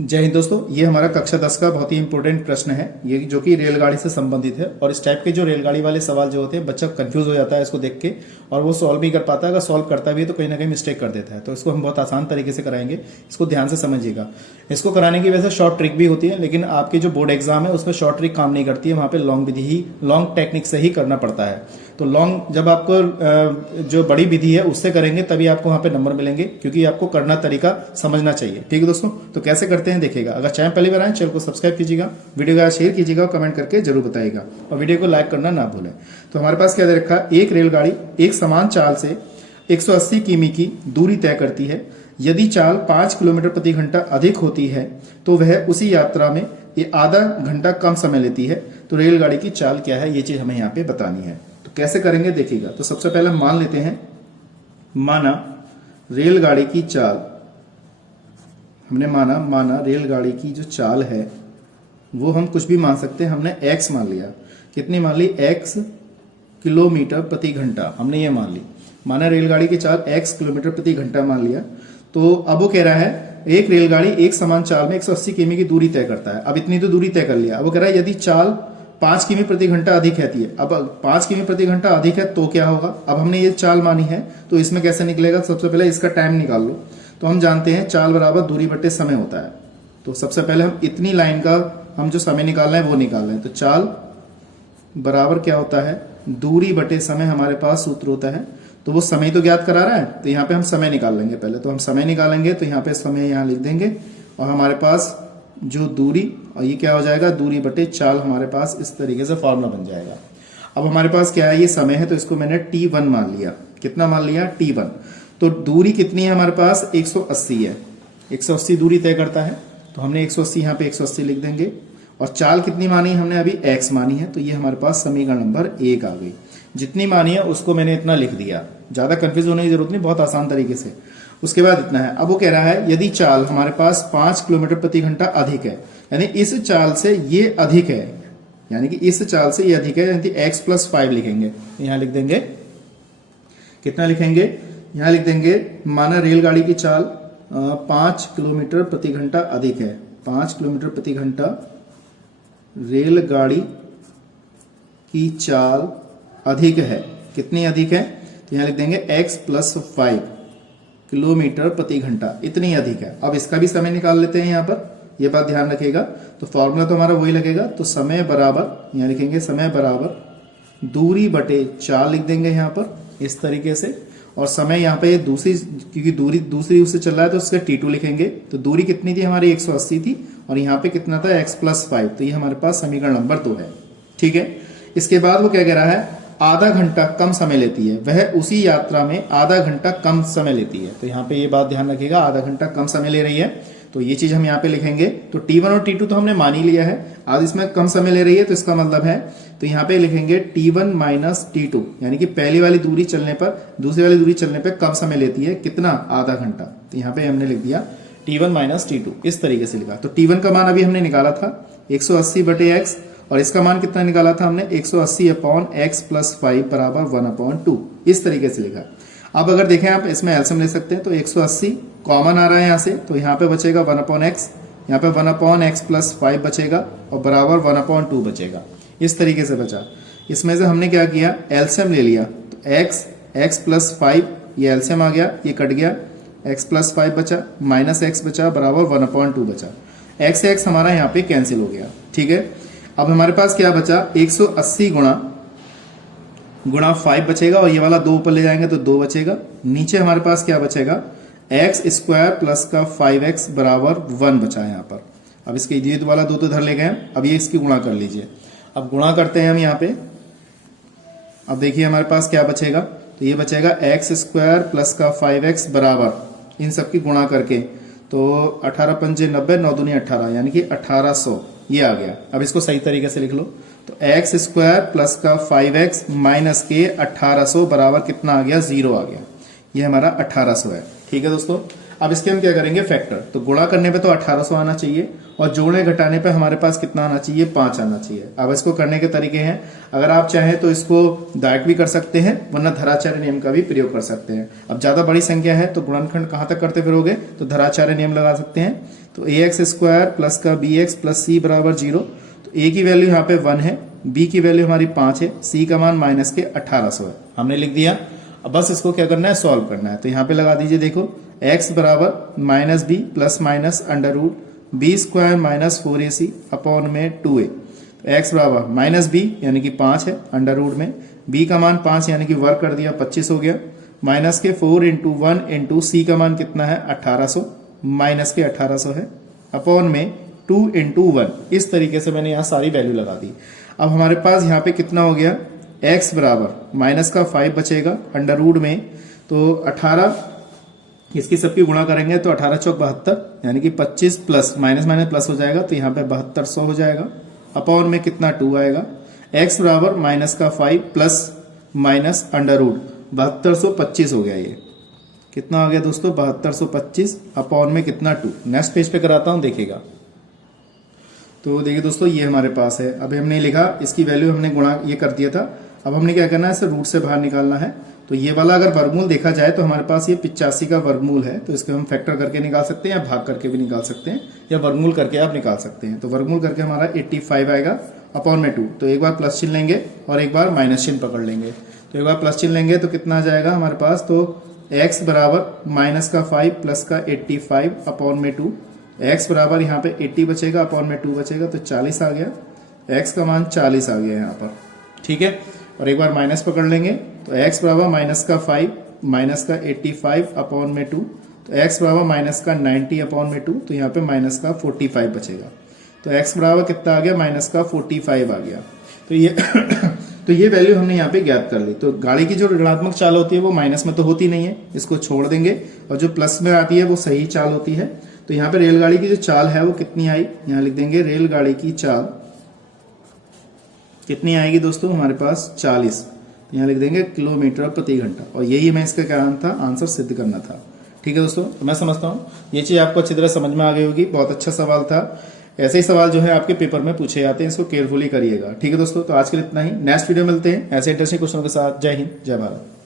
जय हिंद दोस्तों, ये हमारा कक्षा 10 का बहुत ही इंपॉर्टेंट प्रश्न है, ये जो कि रेलगाड़ी से संबंधित है। और इस टाइप के जो रेलगाड़ी वाले सवाल जो होते हैं, बच्चा कंफ्यूज हो जाता है इसको देख के और वो सॉल्व नहीं कर पाता। अगर सॉल्व करता भी है तो कहीं ना कहीं मिस्टेक कर देता है। तो इसको हम बहुत आसान तरीके से कराएंगे, इसको ध्यान से समझिएगा। इसको कराने की वजह शॉर्ट ट्रिक भी होती है, लेकिन आपकी जो बोर्ड एग्जाम है उसमें शॉर्ट ट्रिक काम नहीं करती है। वहाँ पे लॉन्ग विधि ही, लॉन्ग टेक्निक से ही करना पड़ता है। तो लॉन्ग जब आपको जो बड़ी विधि है उससे करेंगे तभी आपको वहां पे नंबर मिलेंगे, क्योंकि आपको करना तरीका समझना चाहिए। ठीक है दोस्तों, तो कैसे करते हैं देखिएगा। अगर चैनल पहली बार आए, चैनल को सब्सक्राइब कीजिएगा, वीडियो को शेयर कीजिएगा और कमेंट करके जरूर बताइएगा, और वीडियो को लाइक करना ना भूलें। तो हमारे पास क्या दे रखा है, एक रेलगाड़ी एक समान चाल से 180 किमी की दूरी तय करती है। यदि चाल 5 किलोमीटर प्रति घंटा अधिक होती है तो वह उसी यात्रा में ये आधा घंटा कम समय लेती है। तो रेलगाड़ी की चाल क्या है, ये चीज हमें यहाँ पे बतानी है। तो कैसे करेंगे देखिएगा। तो सबसे पहले मान लेते हैं, माना रेलगाड़ी की चाल, हमने माना रेलगाड़ी की जो चाल है वो हम कुछ भी मान सकते हैं। हमने x मान लिया, कितनी मान ली, x किलोमीटर प्रति घंटा, हमने ये मान ली। माना रेलगाड़ी की चाल x किलोमीटर प्रति घंटा मान लिया। तो अब वो कह रहा है एक रेलगाड़ी एक समान चाल में 180 किमी की दूरी तय करता है। अब इतनी तो दूरी तय कर लिया। अब वो कह रहा है यदि चाल 5 किमी प्रति घंटा अधिक रहती है। अब 5 किमी प्रति घंटा अधिक है तो क्या होगा। अब हमने ये चाल मानी है तो इसमें कैसे निकलेगा, सबसे पहले इसका टाइम निकाल लो। तो हम जानते हैं चाल बराबर दूरी बटे समय होता है। तो सबसे पहले हम इतनी लाइन का हम जो समय निकाल रहे हैं वो निकाल रहे हैं। तो चाल बराबर क्या होता है, दूरी बटे समय हमारे पास सूत्र होता है। तो वो समय तो ज्ञात करा रहा है, तो यहाँ पे हम समय निकाल लेंगे। पहले तो हम समय निकालेंगे, तो यहाँ पे समय यहाँ लिख देंगे और हमारे पास जो दूरी, और ये क्या हो जाएगा, दूरी बटे चाल हमारे पास इस तरीके से फॉर्मूला बन जाएगा। अब हमारे पास क्या है, ये समय है, तो इसको मैंने T1 मान लिया। कितना मान लिया, T1। तो दूरी कितनी है हमारे पास, 180 है। 180 दूरी तय करता है, तो हमने 180 यहाँ पे 180 लिख देंगे। और चाल कितनी मानी हमने, अभी x मानी है, तो ये हमारे पास समीकरण नंबर 1 आ गई। जितनी मानी है उसको मैंने इतना लिख दिया, ज्यादा कंफ्यूज होने की जरूरत नहीं, बहुत आसान तरीके से। उसके बाद इतना है। अब वो कह रहा है यदि चाल हमारे पास 5 किलोमीटर प्रति घंटा अधिक है, यानी इस चाल से ये अधिक है, यानी कि इस चाल से ये अधिक है, यानी x + 5 लिखेंगे। यहां लिख देंगे, कितना लिखेंगे, यहां लिख देंगे माना रेलगाड़ी की चाल 5 किलोमीटर प्रति घंटा अधिक है। 5 किलोमीटर प्रति घंटा रेलगाड़ी की चाल अधिक है। कितनी अधिक है, तो यहां लिख देंगे x + 5 किलोमीटर प्रति घंटा, इतनी अधिक है। अब इसका भी समय निकाल लेते हैं यहाँ पर, ये बात ध्यान रखिएगा। तो फॉर्मूला तो हमारा वही लगेगा। तो समय बराबर, यहाँ लिखेंगे समय बराबर दूरी बटे चाल लिख देंगे यहाँ पर इस तरीके से। और समय यहाँ पे दूसरी, क्योंकि दूरी दूसरी उससे चल रहा है तो उसका T2 लिखेंगे। तो दूरी कितनी थी हमारी, 180 थी, और यहाँ पे कितना था, x + 5। तो ये हमारे पास समीकरण नंबर 2 है। ठीक है। इसके बाद वो क्या कह रहा है, आधा घंटा कम समय लेती है, वह उसी यात्रा में आधा घंटा कम समय लेती है। तो यहाँ पे ये बात ध्यान रखिएगा, आधा घंटा कम समय ले रही है, तो ये चीज हम यहाँ पे लिखेंगे। तो T1 और T2 तो हमने मान ही लिया है, आज इसमें कम समय ले रही है, तो इसका मतलब है, तो यहाँ पे लिखेंगे T1 - T2, यानी कि पहली वाली दूरी चलने पर दूसरी वाली दूरी चलने पर कम समय लेती है, कितना, आधा घंटा। तो यहाँ पे हमने लिख दिया T1 - T2, इस तरीके से लिखा। तो T1 का मान अभी हमने निकाला था 180 बटे x, और इसका मान कितना निकाला था हमने, 180/x + 5 बराबर 1/2, इस तरीके से लिखा। अब अगर देखें आप, इसमें एलसीएम ले सकते हैं। तो 180 कॉमन आ रहा है यहाँ से, तो यहाँ पे बचेगा 1/x, यहाँ पे 1/x + 5 बचेगा और बराबर 1/2 बचेगा, इस तरीके से बचा। इसमें से हमने क्या किया, एलसीएम ले लिया। तो x + 5, ये एलसीएम आ गया, ये कट गया, x + 5 बचा, -x बचा, बराबर 1/2 बचा। x हमारा यहाँ पे कैंसिल हो गया। ठीक है। अब हमारे पास क्या बचा, 180 गुणा 5 बचेगा, और ये वाला 2 ऊपर ले जाएंगे तो 2 बचेगा। नीचे हमारे पास क्या बचेगा, x² + का 5x बराबर 1 बचा है यहाँ पर। अब इसके ये वाला 2 तो धर ले गए, अब ये इसकी गुणा कर लीजिए। अब गुणा करते हैं हम यहाँ पे। अब देखिए हमारे पास क्या बचेगा, तो ये बचेगा x² + का 5x बराबर, इन सबकी गुणा करके, तो 18 × 5 = 90, 9 दूनी 18, यानी कि 1800, ये आ गया। अब इसको सही तरीके से लिख लो। तो x² + का 5x - के 1800 बराबर कितना आ गया, 0 आ गया। ये हमारा 1800 है। ठीक है दोस्तों। अब इसके हम क्या करेंगे फैक्टर। तो गुणा करने पे तो 1800 आना चाहिए और जोड़ने घटाने पे हमारे पास कितना आना चाहिए, 5 आना चाहिए। अब इसको करने के तरीके हैं, अगर आप चाहें तो इसको डायरेक्ट भी कर सकते हैं, वरना धराचार्य नियम का भी प्रयोग कर सकते हैं। अब ज्यादा बड़ी संख्या है तो गुणनखंड कहां तक करते फिरोगे, तो धराचार्य नियम लगा सकते हैं। तो ax² प्लस का bx प्लस c बराबर 0। तो a की वैल्यू यहाँ पे 1 है, b की वैल्यू हमारी 5 है, c का मान माइनस के 1800 है, हमने लिख दिया। अब बस इसको क्या करना है, सॉल्व करना है। तो यहाँ पे लगा दीजिए, देखो x बराबर minus b plus minus under root b² minus 4ac upon में 2a। तो x बराबर माइनस बी यानी कि 5 है, अंडर रूट में b का मान 5 यानी कि वर्ग कर दिया 25 हो गया, माइनस के 4 इंटू 1 इंटू c का मान कितना है 1800, माइनस के 1800 है, अपॉन में 2 इंटू 1। इस तरीके से मैंने यहाँ सारी वैल्यू लगा दी। अब हमारे पास यहाँ पे कितना हो गया, x बराबर माइनस का 5 बचेगा अंडर रूट में, तो 18 इसकी सबकी गुणा करेंगे तो 18 चौक 72 यानी कि 25 प्लस माइनस माइनस प्लस हो जाएगा, तो यहाँ पे 7200 हो जाएगा, अपॉन में कितना 2 आएगा। x बराबर माइनस का 5 प्लस माइनस अंडर रूट 7225 हो गया। ये कितना हो गया दोस्तों, 7225 अपॉन में कितना 2। नेक्स्ट पेज पे कराता हूं, देखिएगा। तो देखिए दोस्तों, ये हमारे पास है। अभी हमने लिखा, इसकी वैल्यू हमने गुणा ये कर दिया था। अब हमने क्या करना है, इसे रूट से बाहर निकालना है। तो ये वाला अगर वर्गमूल देखा जाए तो हमारे पास ये 85 का वर्गमूल है, तो इसको हम फैक्टर करके निकाल सकते हैं या भाग करके भी निकाल सकते हैं, या वर्गमूल करके आप निकाल सकते हैं। तो वर्गमूल करके हमारा 85 आएगा अपॉन में 2। तो एक बार प्लस चिन्ह लेंगे और एक बार माइनस चिन्ह पकड़ लेंगे। तो एक बार प्लस चिन्ह लेंगे तो कितना आ जाएगा हमारे पास, तो x बराबर माइनस का 5 प्लस का 85 अपॉन में 2। x बराबर यहाँ पे 80 बचेगा, अपॉन में 2 बचेगा, तो 40 आ गया। x का मान 40 आ गया यहाँ पर, ठीक है। और एक बार माइनस पकड़ लेंगे तो x बराबर माइनस का 5 माइनस का 85 अपॉन में 2। तो x बराबर माइनस का 90 अपॉन में 2, तो यहाँ पे माइनस का 45 बचेगा। तो x बराबर कितना आ गया, माइनस का 45 आ गया। तो ये तो ये वैल्यू हमने यहाँ पे ज्ञात कर ली। तो गाड़ी की जो ऋणात्मक चाल होती है वो माइनस में तो होती नहीं है, इसको छोड़ देंगे, और जो प्लस में आती है वो सही चाल होती है। तो यहाँ पे रेलगाड़ी की जो चाल है वो कितनी आई, यहाँ लिख देंगे रेलगाड़ी की चाल कितनी आएगी दोस्तों, हमारे पास 40। तो यहाँ लिख देंगे किलोमीटर प्रति घंटा, और यही हमें इसका कारण था, आंसर सिद्ध करना था। ठीक है दोस्तों, तो मैं समझता हूँ ये चीज आपको अच्छी तरह समझ में आ गई होगी। बहुत अच्छा सवाल था। ऐसे ही सवाल जो है आपके पेपर में पूछे जाते हैं, इसको केयरफुली करिएगा। ठीक है दोस्तों, तो आज के लिए इतना ही। नेक्स्ट वीडियो मिलते हैं ऐसे इंटरेस्टिंग क्वेश्चनों के साथ। जय हिंद, जय भारत।